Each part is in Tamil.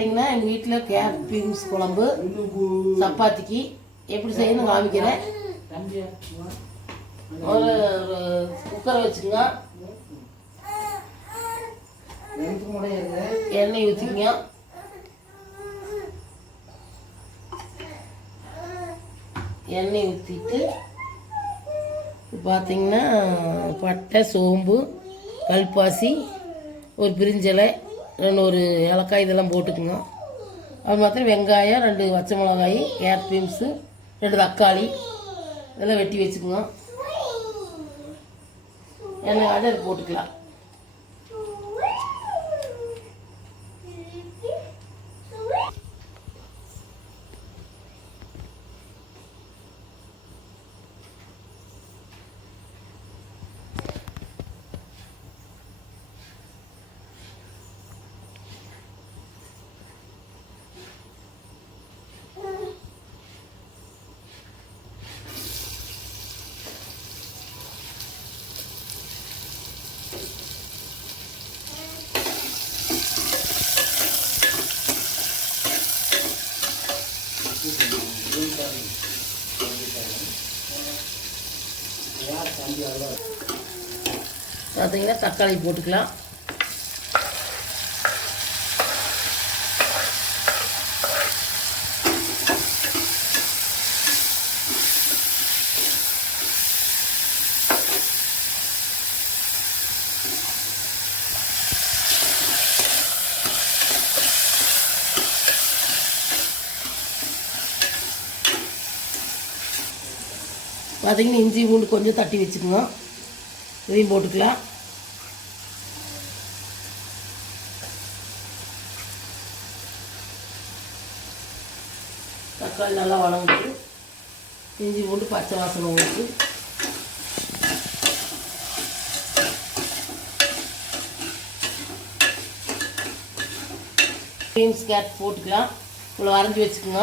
பார்த்தீங்கன்னா எங்கள் வீட்டில் கேரட் பீன்ஸ் குழம்பு சப்பாத்திக்கு. எப்படி செய்யணும் காமிக்கிறேன். ஒரு ஒரு குக்கரை வச்சுக்கோங்க. எண்ணெய் ஊற்றிக்கங்க எண்ணெய் ஊற்றிட்டு பார்த்தீங்கன்னா பட்டை சோம்பு கல்பாசி ஒரு பிரிஞ்சலை. ரெண்டு ஒரு ஏலக்காய் இதெல்லாம் போட்டுக்குங்க. அது மாத்திரம் வெங்காயம் ரெண்டு பச்சை மிளகாய் கேரட் பீன்ஸு ரெண்டு தக்காளி இதெல்லாம் வெட்டி வச்சுக்குங்க. எண்ணெய் அது போட்டுக்கலாம். பார்த்தீங்கன்னா தக்காளி போட்டுக்கலாம். பார்த்திங்கன்னா இஞ்சி பூண்டு கொஞ்சம் தட்டி வச்சுக்கோங்க இதையும் போட்டுக்கலாம். தக்காளி நல்லா வளர்ந்துட்டு இஞ்சி பூண்டு பச்சை வாசனை ஊற்றி பீன்ஸ் கேட் போட்டுக்கலாம். இவ்வளோ வரைஞ்சி வச்சுக்கோங்க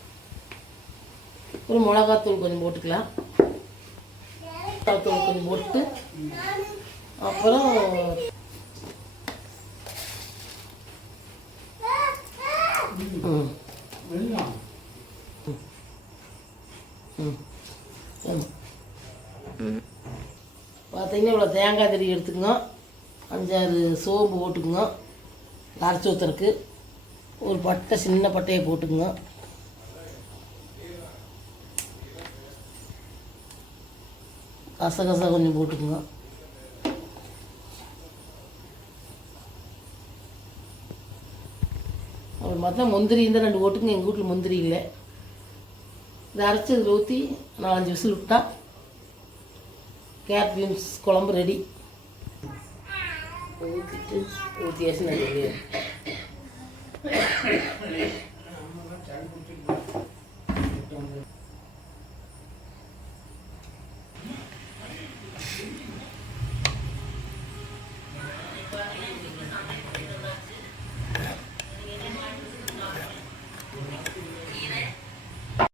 ஒரு மிளகாத்தூள் கொஞ்சம் போட்டுக்கலாம். மிளகாத்தூள் கொஞ்சம் போட்டு அப்புறம் ம். ம். பார்த்தீங்கன்னா இவ்வளோ தேங்காய் தடி எடுத்துக்கோங்க அஞ்சாறு சோம்பு போட்டுக்குங்க அரைச்சி ஊற்றுறக்கு ஒரு பட்டை சின்ன பட்டையை போட்டுக்குங்க கசகச கொஞ்சம் போட்டுக்குங்க. அப்புறம் பார்த்தா முந்திரி இருந்தால் ரெண்டு ஓட்டுங்க எங்கள் வீட்டில் முந்திரி இல்லை. இதை அரைச்சி இதில் ஊற்றி நாலஞ்சு விசில் விட்டா கேட் பீன்ஸ் குழம்பு ரெடி ஊற்றிட்டு ஊற்றியாச்சு நிறைய